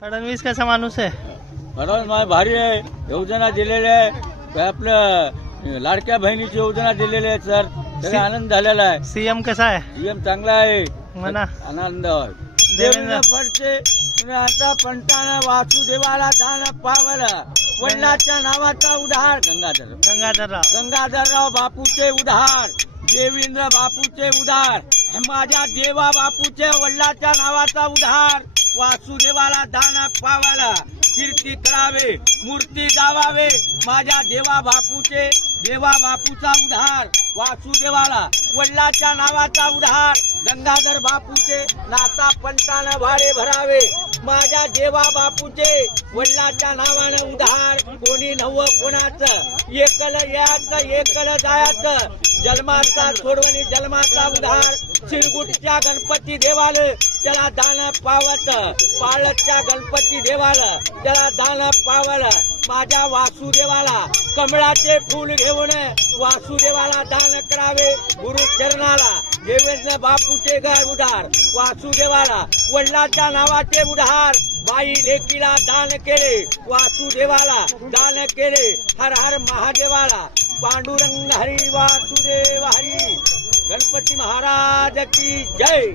फडणवीस कसा माणूस आहे? फडणवीस भारी आहे. योजना दिलेल्या आहे. आपलं लाडक्या बहिणीची योजना दिलेली आहे सर. त्याचा आनंद झालेला आहे. सीएम कसा आहे? सीएम चांगला आहे. म्हणा. आनंद देवेंद्र पडते आता पंटाना वासुदेवाला दान पावला. वडिलाच्या नावाचा उधार गंगाधरराव बापूचे उधार. देवेंद्र बापूचे उधार. माझ्या देवा बापूचे वडिलाच्या नावाचा उधार. वासुदेवाला दान पावाला. कीर्ती करावे मूर्ती गावावे. माझ्या देवा बापूचा उधार. वासुदेवाला वडिलाच्या नावाचा उधार. गंगाधर बापूचे नाता पंटानं भाडे भरावे. माझ्या देवा बापूचे वडिलाच्या नावानं उधार. कोणी नव्ह कोणाचं एकल याचं एकल जायचं. जन्माचा सोडवणी जन्माचा उधार. शिरगुटच्या गणपती देवाला त्याला दान पावत. पाळच्या गणपती देवाला त्याला दान पावल. माझ्या वासुदेवाला कमळाचे फूल घेऊन वासुदेवाला दान करावे. गुरु चरणाला देवेंद्र बापूचे घर उधार. वासुदेवाला वडिलाच्या नावाचे उधार. बाई लेकीला दान केले. वासुदेवाला दान केले. हर हर महादेवाला. पांडुरंग हरी वासुदेव हरी. गणपती महाराज की जय.